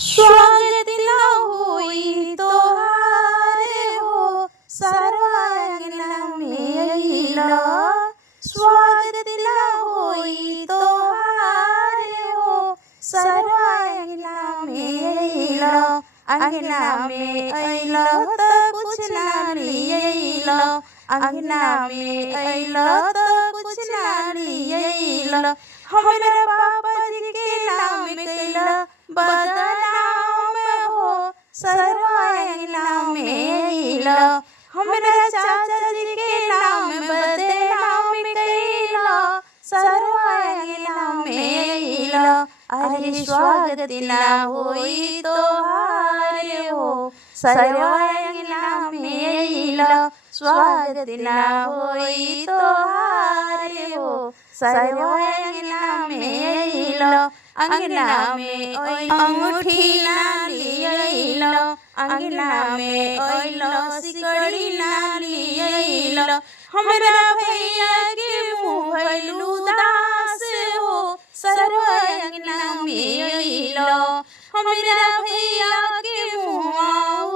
स्वागत न होई तोहारे हो सर्वांगना में अइला। स्वागत न होई तोहारे हो सर्वांगना में अइला। अंगना में अइला त कुछ ना लियइला। अंगना में अइला त कुछ ना लियइला। हमरा पापा जी के नाम कइला बदनाम हो सर्वांगना में अइला। हमरा चाचा जी के नाम बदनाम कइला सर्वांगना में अइला। अरे स्वागत ना होई तोहारे हो सर्वांगना में अइला। स्वागत ना होई तोहारे हो सर्वांगना में अइला। अंगना में अंगूठी ना लियइला। अंगना में अइला सिकड़ी ना लियइला। हमरा भैया के मुँह भइल उदास हो सर्वांगना में अइला। हमरा भैया के मुँह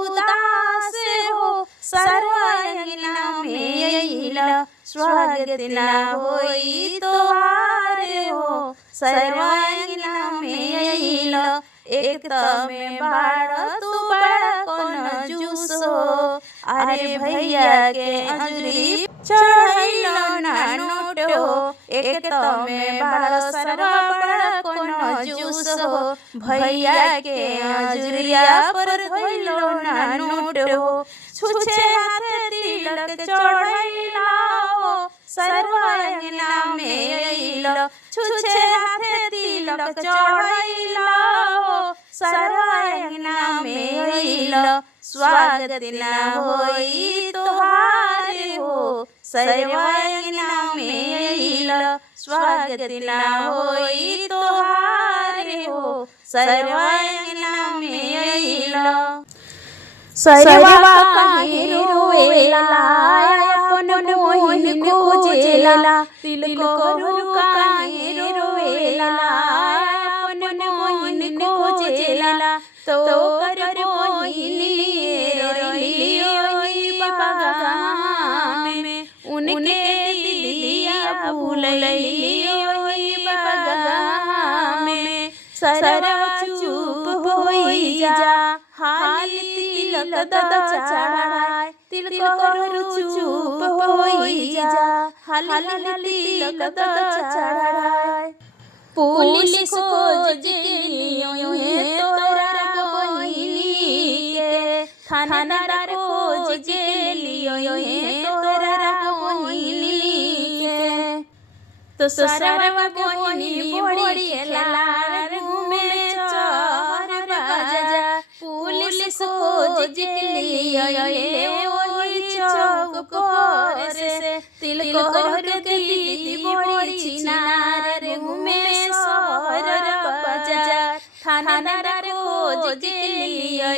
उदास हो सर्वांगना में अइला। स्वागत ना होई तोहारे हो सर्वांगना में अइला। एक में बाड़ा तू बड़ा कौन जूस हो। अरे भैया के अंजलि चढ़ैलो ना नोट हो। एक में बाड़ा सरवा बड़ा कौन जूस हो। भैया के अंजलिया पर धइलो ना नोट हो। छुछे हाथ तिलक चढ़ैला हो सर्वांगना में अइला। छुछे हाथ तिलक चढ़ैला हो सर्वांगना में अइला। स्वागत ना होई तोहारे हो सर्वांगना में अइला। स्वागत ना होई तोहारे हो सर्वांगना में अइला। सरवा काहे रोवेला अपन मोहिन खोजेला। तिलक करू काहे रोवेला अपन मोहिन खोजेला। तो कर मोहिन रोइली ओई बागान में। उनके दिलिया भूलैली ओई बागान में। सरवा चुप होई जा हाल तिलक द चढ़ाय। तिलक करू चुप होई जा हाल तिलक द चढ़ाय। पुलिस खोज के लियो है तोरा बहिनी के। थानेदार खोज के लियो है तोरा बहिनी के। तो सरवा बहिनी बड़ी लार घूमे चोर बाजा। पुलिस खोज के लिए वही चौक पर से। तिलक करू के दीदी बड़ी छिनार घूमे शहर बाजा। थानेदार खोज के लिए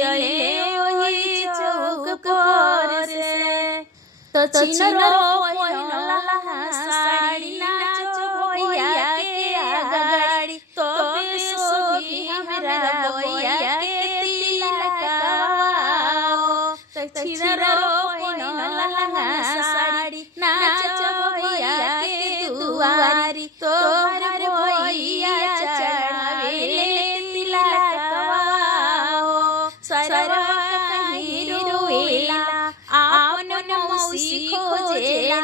वही चौक पर से। तो छिनरो पहिनला साड़ी नाच भैया के आगाड़ी। तो सोगी हमरा भैया के छिनरो पहिनला साड़ी नाच भैया के दुआरी। तोहर भैया चढ़ावेले तिलकवा हो सरवा काहे रोवेला आपन मौसी खोजेला।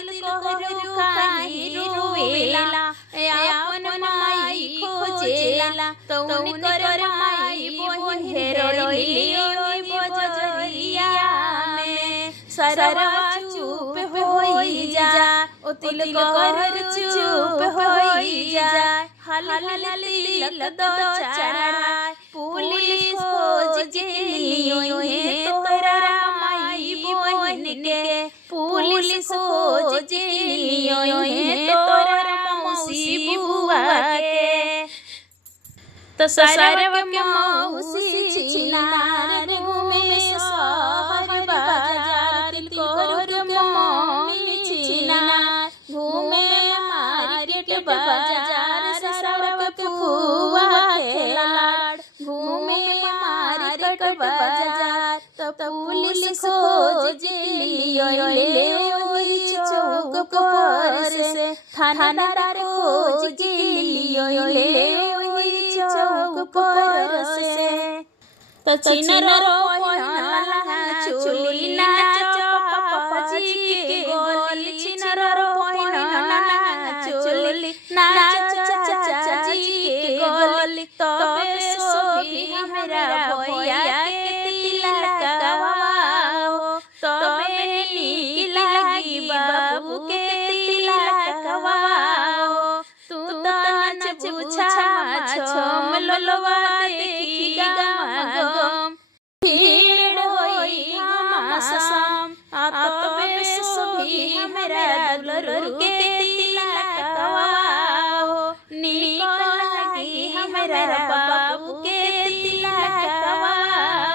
तिलक करू काहे रोवेला आपन माई खोजेला। तो उनकर माई बहिन रोइली बजरिया में। सरवा चुप होई जा ओ तिलक करू चुप होई जा हाल तिलक द चढ़ाय। पुलिस खोज के लियो है तोरा माई बहिन के। पुलिस खोज के लियो है तोरा मौसी बुआ के। तो सरवा के मौसी छिनार घूमे शहर बाजार। तिलक करू के मम्मी छिनार घूमे मार्केट बाजार। सरवा के फुआ के लाड़ घूमे कट बाजार तो पुलिस खोज लियो ले ओही चौक पर से थानेदार खोज लियो ले ओही चौक पर से तो छिनरो पहिनला चोली नाच पापाजी के गोली छिनरो पहिनला चोली नाच चाचाजी के गोली तो सोभी हमरा भैया के तिलकवा हो तो नीक लागी बाबू के तिलकवा हो तू तो नाच पूछा छम लोलवा देखी गम भीड़ होई घमासम आतबे सोभी हमरा दुलरू के तिलकवा हो नीक लागी हमरा बाबू के तिलकवा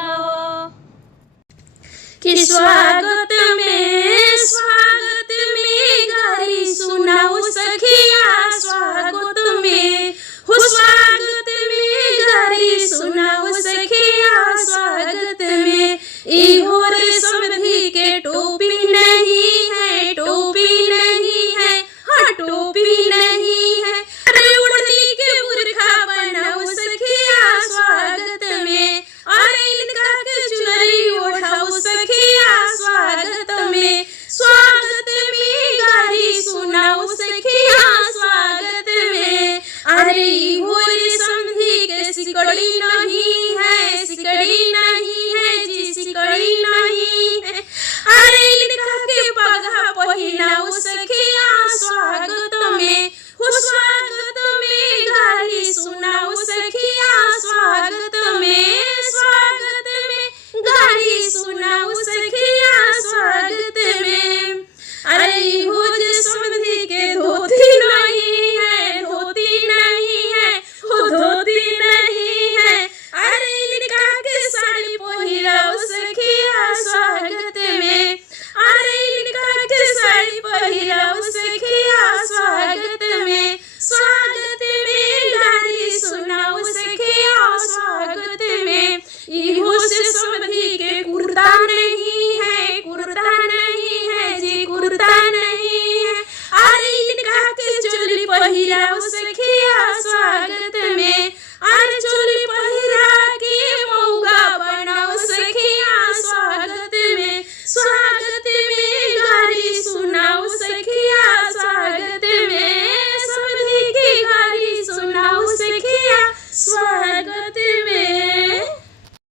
हो कि स्वागत में गारी सुनाओ सखिया स्वागत में हो स्वागत में गारी सुनाओ सखिया स्वागत में इहो रेशम भी के टोपी नहीं है टोपी नहीं है हाँ टोपी नहीं है अरे उड़नी के बुरखा बनाओ सखिया स्वागत में अरे इनका के चुनरी ओढ़ाओ सखिया स्वागत में गारी सुनाओ सखिया स्वागत में अरे इहो समधी के सिकड़ी नहीं है जी सिकड़ी नहीं है अरे इनका के पगा पहिनाओ सखिया स्वागत में हो स्वागत में गारी सुनाओ सखिया स्वागत में गारी सुनाओ सखिया स्वागत में अरे हो